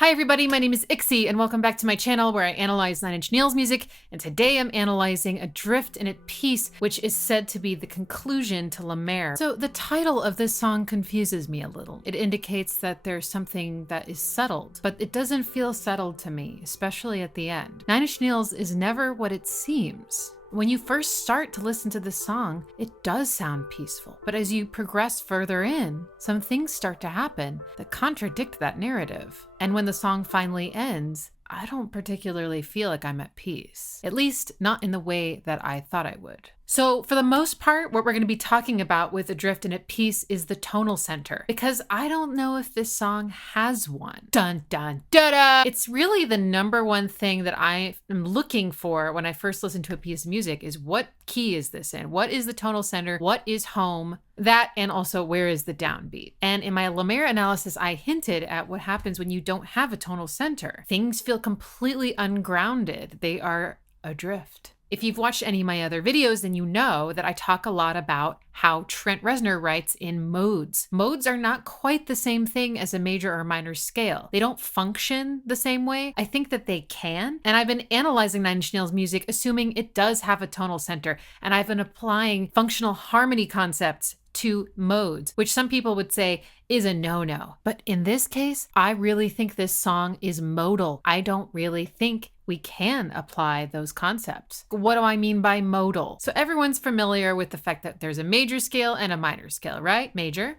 Hi everybody, my name is Ixie and welcome back to my channel where I analyze Nine Inch Nails music, and today I'm analyzing Adrift at Peace, which is said to be the conclusion to La Mer. So the title of this song confuses me a little. It indicates that there's something that is settled, but it doesn't feel settled to me, especially at the end. Nine Inch Nails is never what it seems. When you first start to listen to this song, it does sound peaceful. But as you progress further in, some things start to happen that contradict that narrative. And when the song finally ends, I don't particularly feel like I'm at peace. At least not in the way that I thought I would. So for the most part, what we're going to be talking about with Adrift at Peace is the tonal center, because I don't know if this song has one. Dun dun da da! It's really the number one thing that I am looking for when I first listen to a piece of music is what key is this in? What is the tonal center? What is home? That, and also where is the downbeat? And in my La Mer analysis, I hinted at what happens when you don't have a tonal center. Things feel completely ungrounded. They are adrift. If you've watched any of my other videos, then you know that I talk a lot about how Trent Reznor writes in modes. Modes are not quite the same thing as a major or minor scale. They don't function the same way. I think that they can. And I've been analyzing Nine Inch Nails music, assuming it does have a tonal center. And I've been applying functional harmony concepts to modes, which some people would say is a no-no. But in this case, I really think this song is modal. I don't really think we can apply those concepts. What do I mean by modal? So everyone's familiar with the fact that there's a major scale and a minor scale, right? Major,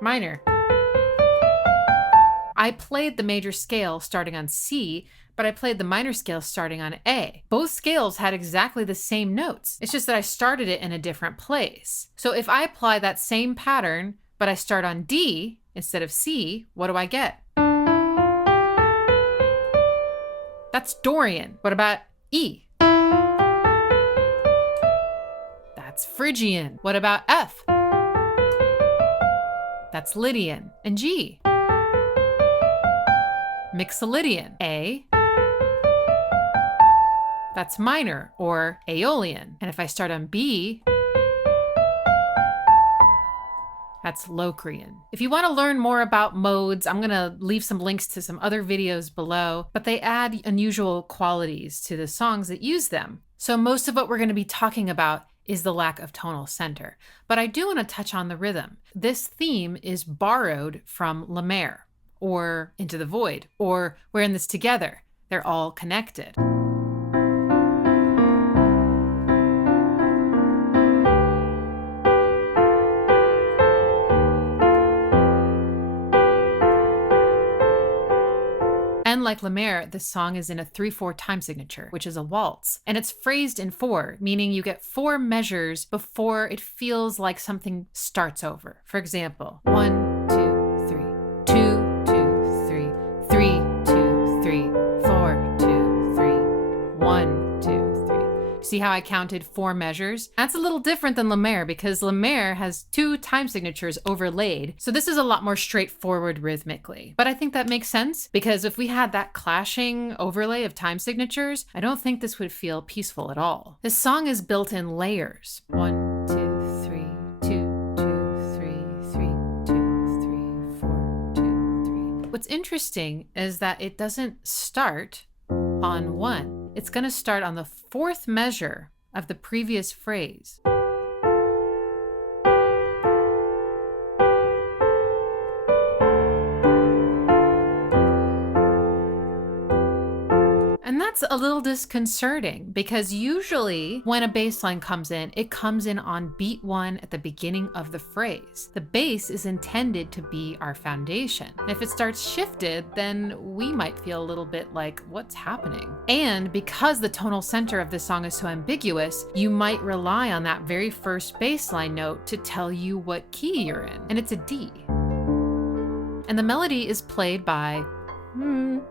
minor. I played the major scale starting on C, but I played the minor scale starting on A. Both scales had exactly the same notes. It's just that I started it in a different place. So if I apply that same pattern, but I start on D instead of C, what do I get? That's Dorian. What about E? That's Phrygian. What about F? That's Lydian. And G? Mixolydian. A? That's minor or Aeolian. And if I start on B, that's Locrian. If you want to learn more about modes, I'm going to leave some links to some other videos below, but they add unusual qualities to the songs that use them. So most of what we're going to be talking about is the lack of tonal center. But I do want to touch on the rhythm. This theme is borrowed from La Mer, or Into the Void, or We're in This Together. They're all connected. And like La Mer, this song is in a 3/4 time signature, which is a waltz. And it's phrased in 4, meaning you get 4 measures before it feels like something starts over. For example, 1, 2, 3, 2, 2, 3, 3, 2, 3, 4, 2, 3, 1, 2, 3. See how I counted 4 measures? That's a little different than La Mer because La Mer has 2 time signatures overlaid. So this is a lot more straightforward rhythmically. But I think that makes sense because if we had that clashing overlay of time signatures, I don't think this would feel peaceful at all. This song is built in layers. 1, 2, 3, 2, 2, 3, 3, 2, 3, 4, 2, 3. What's interesting is that it doesn't start on 1. It's going to start on the 4th measure of the previous phrase. And that's a little disconcerting because usually when a bass line comes in, it comes in on beat 1 at the beginning of the phrase. The bass is intended to be our foundation. And if it starts shifted, then we might feel a little bit like, what's happening? And because the tonal center of this song is so ambiguous, you might rely on that very first bass line note to tell you what key you're in. And it's a D. And the melody is played by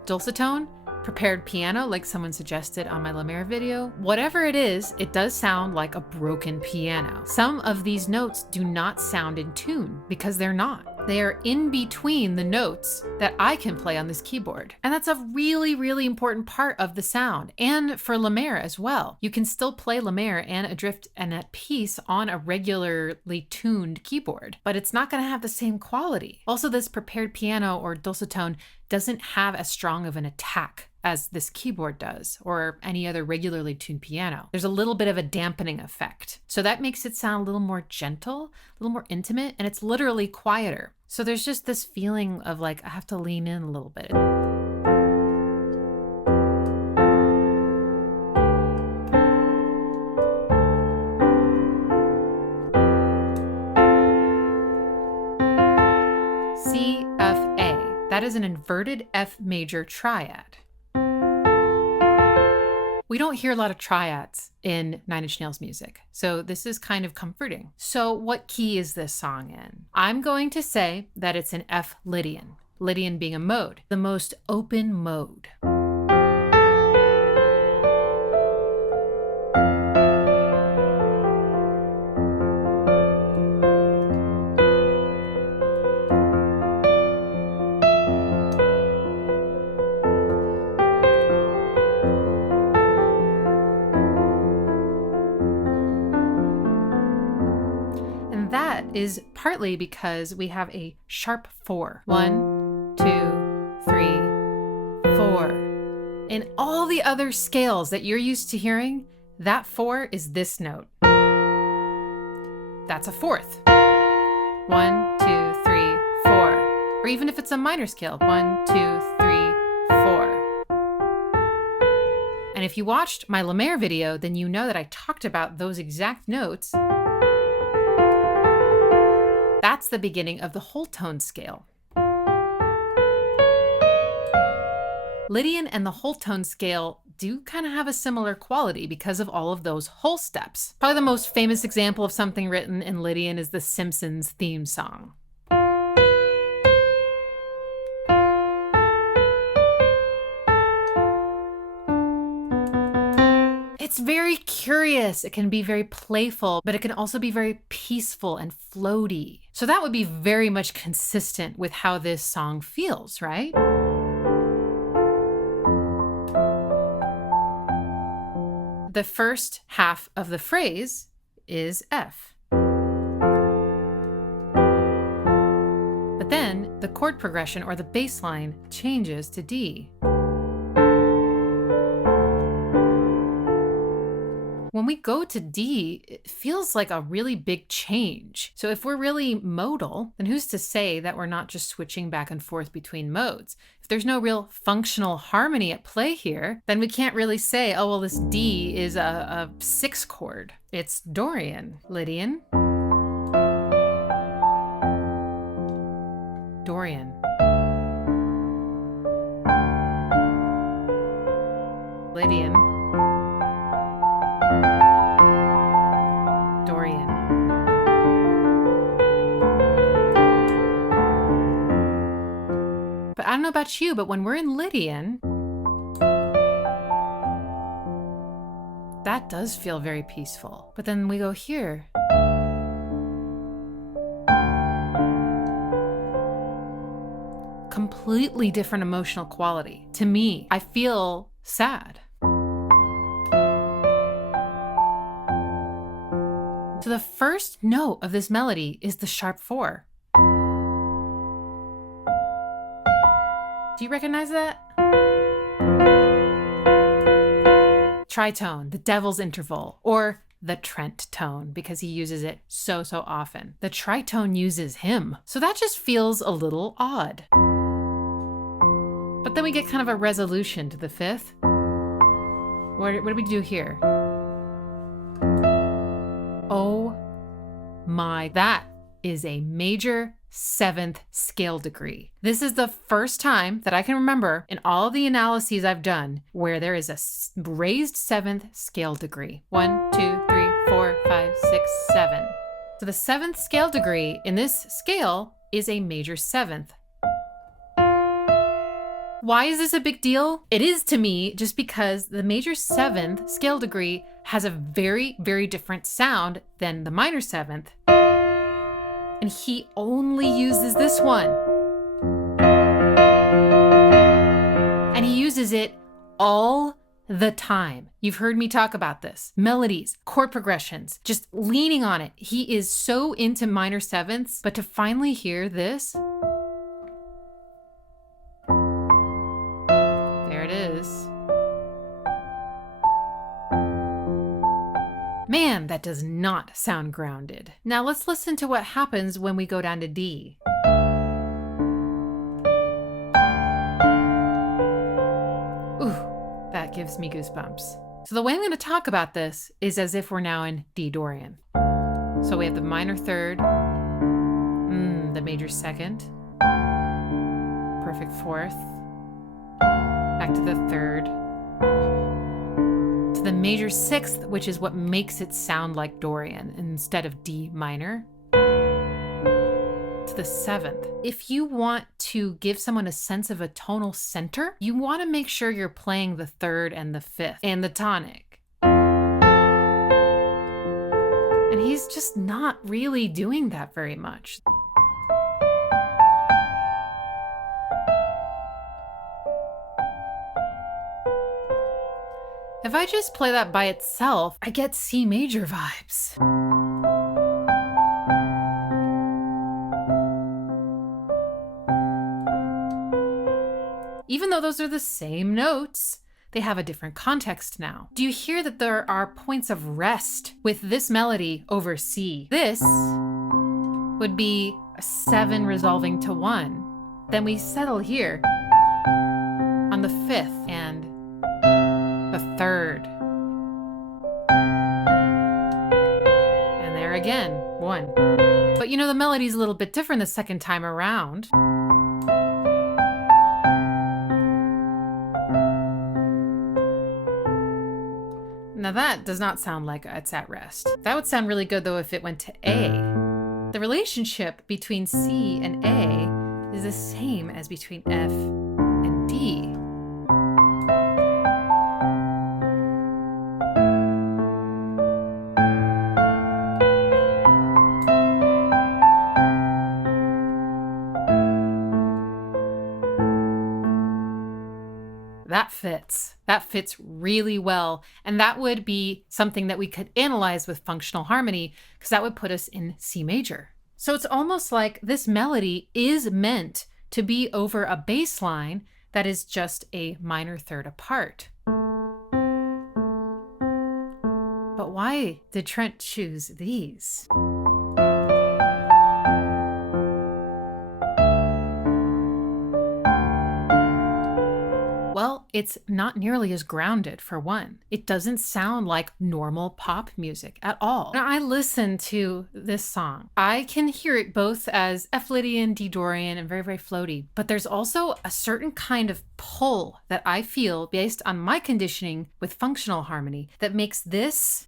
dulcitone, prepared piano, like someone suggested on my La Mer video. Whatever it is, it does sound like a broken piano. Some of these notes do not sound in tune because they're not. They are in between the notes that I can play on this keyboard. And that's a really, really important part of the sound, and for Lemaire as well. You can still play Lemaire and Adrift and At Peace on a regularly tuned keyboard, but it's not gonna have the same quality. Also, this prepared piano or dulcitone doesn't have as strong of an attack as this keyboard does, or any other regularly tuned piano. There's a little bit of a dampening effect. So that makes it sound a little more gentle, a little more intimate, and it's literally quieter. So there's just this feeling of like, I have to lean in a little bit. C, F, A. That is an inverted F major triad. We don't hear a lot of triads in Nine Inch Nails music, so this is kind of comforting. So what key is this song in? I'm going to say that it's an F Lydian, Lydian being a mode, the most open mode. That is partly because we have a sharp 4. 1, 2, 3, 4. In all the other scales that you're used to hearing, that 4 is this note. That's a 4th. 1, 2, 3, 4. Or even if it's a minor scale, 1, 2, 3, 4. And if you watched my Lemaire video, then you know that I talked about those exact notes. That's the beginning of the whole tone scale. Lydian and the whole tone scale do kind of have a similar quality because of all of those whole steps. Probably the most famous example of something written in Lydian is the Simpsons theme song. It's very curious, it can be very playful, but it can also be very peaceful and floaty. So that would be very much consistent with how this song feels, right? The first half of the phrase is F. But then the chord progression or the bass line changes to D. When we go to D, it feels like a really big change. So if we're really modal, then who's to say that we're not just switching back and forth between modes? If there's no real functional harmony at play here, then we can't really say, oh, well, this D is a 6 chord. It's Dorian. Lydian. Dorian. Lydian. Dorian. But I don't know about you, but when we're in Lydian, that does feel very peaceful. But then we go here. Completely different emotional quality. To me, I feel sad. So the first note of this melody is the sharp 4. Do you recognize that? Tritone, the devil's interval, or the Trent tone, because he uses it so often. The tritone uses him. So that just feels a little odd. But then we get kind of a resolution to the 5th. What do we do here? Oh my, that is a major 7th scale degree. This is the first time that I can remember in all of the analyses I've done where there is a raised 7th scale degree. 1, 2, 3, 4, 5, 6, 7. So the 7th scale degree in this scale is a major 7th. Why is this a big deal? It is to me just because the major 7th scale degree has a very different sound than the minor 7th. and he only uses this one. And he uses it all the time. You've heard me talk about this. Melodies, chord progressions, just leaning on it. He is so into minor sevenths, but to finally hear this, there it is. Man, that does not sound grounded. Now let's listen to what happens when we go down to D. That gives me goosebumps. So the way I'm going to talk about this is as if we're now in D Dorian. So we have the minor third, the major second, perfect fourth, back to the third, to the major sixth, which is what makes it sound like Dorian instead of D minor, to the seventh. If you want to give someone a sense of a tonal center, you want to make sure you're playing the third and the fifth and the tonic. And he's just not really doing that very much. If I just play that by itself, I get C major vibes. Even though those are the same notes, they have a different context now. Do you hear that there are points of rest with this melody over C? This would be a 7 resolving to 1. Then we settle here on the 5th and the 3rd. And there again, 1. But you know, the melody's a little bit different the second time around. Now that does not sound like it's at rest. That would sound really good though if it went to A. The relationship between C and A is the same as between F and D. That fits. That fits really well. And that would be something that we could analyze with functional harmony, because that would put us in C major. So it's almost like this melody is meant to be over a bass line that is just a minor third apart. But why did Trent choose these? Well, it's not nearly as grounded, for one. It doesn't sound like normal pop music at all. Now, I listen to this song. I can hear it both as F Lydian, D Dorian, and very, very floaty, but there's also a certain kind of pull that I feel based on my conditioning with functional harmony that makes this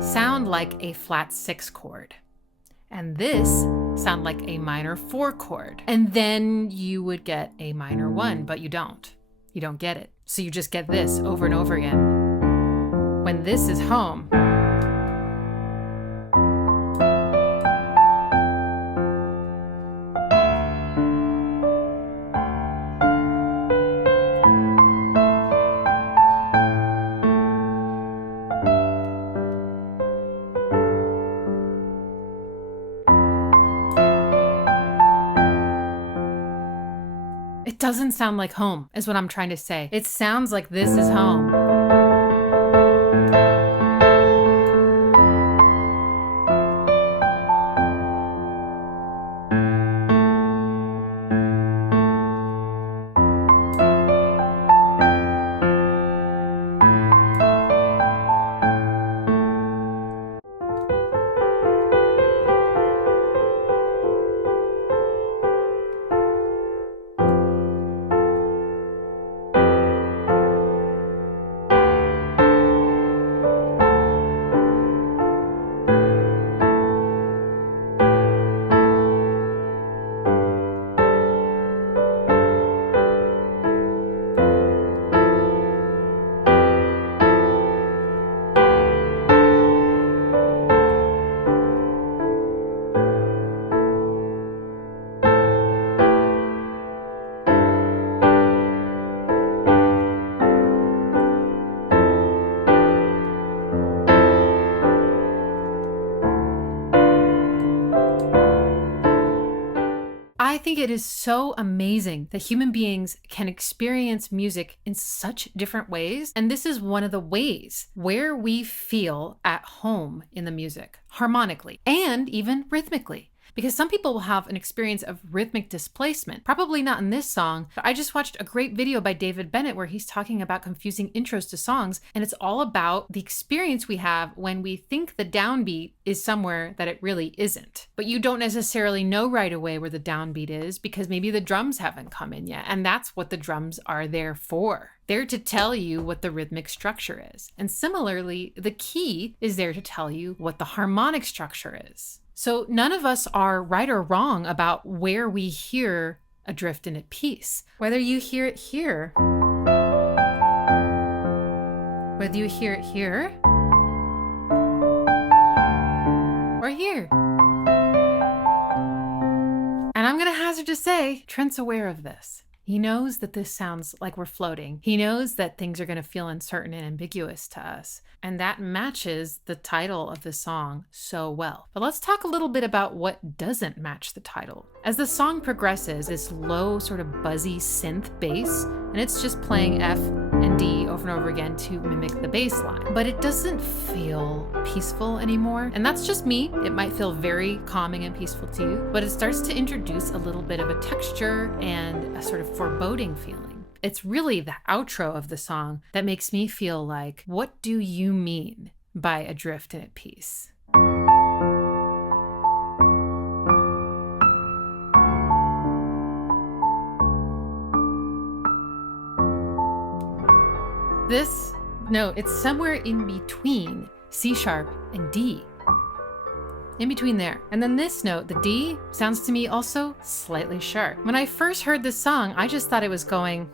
sound like a flat 6 chord. And this sound like a minor 4 chord. And then you would get a minor 1, but you don't. You don't get it. So you just get this over and over again. When this is home, it doesn't sound like home, is what I'm trying to say. It sounds like this is home. I think it is so amazing that human beings can experience music in such different ways. And this is one of the ways where we feel at home in the music, harmonically and even rhythmically. Because some people will have an experience of rhythmic displacement, probably not in this song, but I just watched a great video by David Bennett where he's talking about confusing intros to songs, and it's all about the experience we have when we think the downbeat is somewhere that it really isn't. But you don't necessarily know right away where the downbeat is because maybe the drums haven't come in yet, and that's what the drums are there for. They're to tell you what the rhythmic structure is. And similarly, the key is there to tell you what the harmonic structure is. So none of us are right or wrong about where we hear Adrift and at Peace. Whether you hear it here, whether you hear it here, or here. And I'm gonna hazard to say, Trent's aware of this. He knows that this sounds like we're floating. He knows that things are going to feel uncertain and ambiguous to us. And that matches the title of the song so well. But let's talk a little bit about what doesn't match the title. As the song progresses, this low, sort of buzzy synth bass, and it's just playing F and D over and over again to mimic the bass line. But it doesn't feel peaceful anymore. And that's just me. It might feel very calming and peaceful to you, but it starts to introduce a little bit of a texture and a sort of foreboding feeling. It's really the outro of the song that makes me feel like, what do you mean by adrift and at peace? This note, it's somewhere in between C sharp and D. In between there. And then this note, the D, sounds to me also slightly sharp. When I first heard this song, I just thought it was going.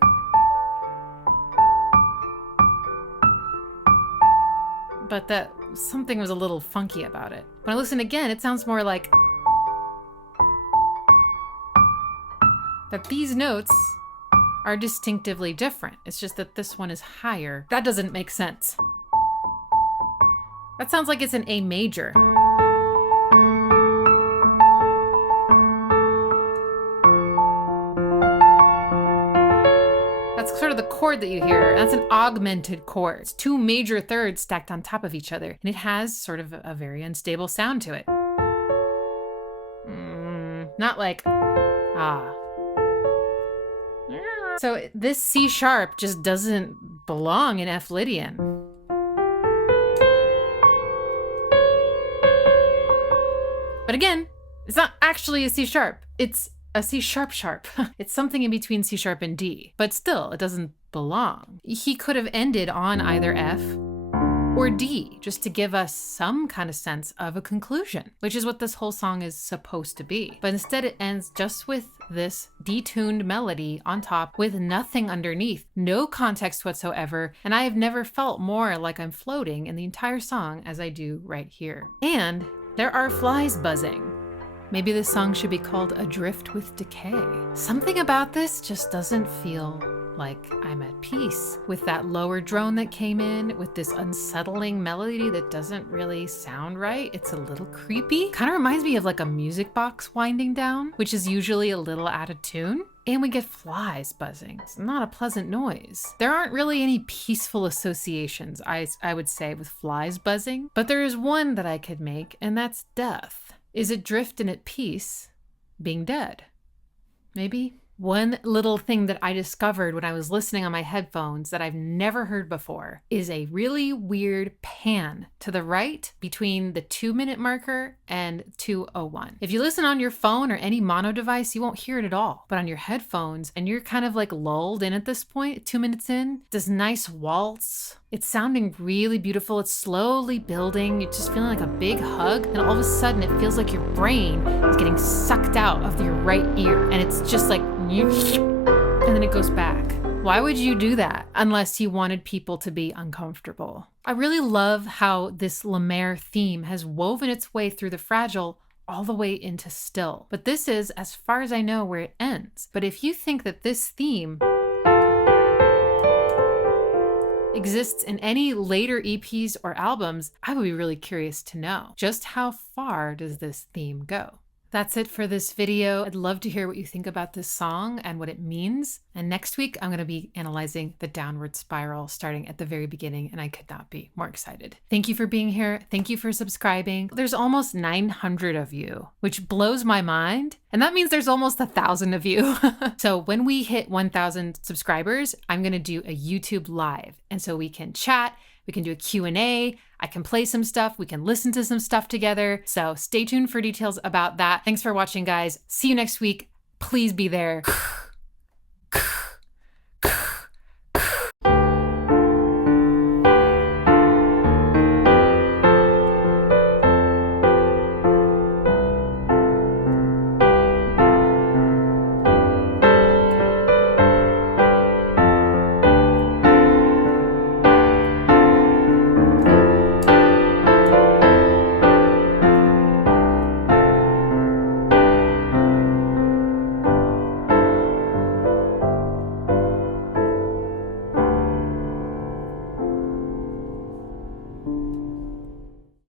But that something was a little funky about it. When I listen again, it sounds more like. That these notes are distinctively different. It's just that this one is higher. That doesn't make sense. That sounds like it's an A major. That's sort of the chord that you hear. That's an augmented chord. It's two major thirds stacked on top of each other. And it has sort of a very unstable sound to it. Not like, ah. So this C sharp just doesn't belong in F Lydian. But again, it's not actually a C sharp. It's a C sharp sharp. It's something in between C sharp and D, but still it doesn't belong. He could have ended on either F or D, just to give us some kind of sense of a conclusion, which is what this whole song is supposed to be. But instead it ends just with this detuned melody on top with nothing underneath, no context whatsoever, and I have never felt more like I'm floating in the entire song as I do right here. And there are flies buzzing. Maybe this song should be called Adrift with Decay. Something about this just doesn't feel like I'm at peace. With that lower drone that came in, with this unsettling melody that doesn't really sound right. It's a little creepy. Kind of reminds me of like a music box winding down, which is usually a little out of tune. And we get flies buzzing. It's not a pleasant noise. There aren't really any peaceful associations, I would say, with flies buzzing, but there is one that I could make, and that's death. Is adrift and at peace being dead? Maybe. One little thing that I discovered when I was listening on my headphones that I've never heard before is a really weird pan to the right between the 2-minute marker and 2:01. If you listen on your phone or any mono device, you won't hear it at all. But on your headphones, and you're kind of like lulled in at this point, 2 minutes in, this nice waltz. It's sounding really beautiful. It's slowly building. You're just feeling like a big hug. And all of a sudden, it feels like your brain is getting sucked out of your right ear. And it's just like, and then it goes back. Why would you do that unless you wanted people to be uncomfortable? I really love how this Lemaire theme has woven its way through the fragile all the way into still. But this is, as far as I know, where it ends. But if you think that this theme exists in any later EPs or albums, I would be really curious to know. Just how far does this theme go? That's it for this video. I'd love to hear what you think about this song and what it means. And next week, I'm going to be analyzing the downward spiral starting at the very beginning, and I could not be more excited. Thank you for being here. Thank you for subscribing. There's almost 900 of you, which blows my mind. And that means there's almost 1,000 of you. So when we hit 1,000 subscribers, I'm going to do a YouTube live. And so we can chat, we can do a Q&A, I can play some stuff, we can listen to some stuff together. So stay tuned for details about that. Thanks for watching, guys. See you next week. Please be there.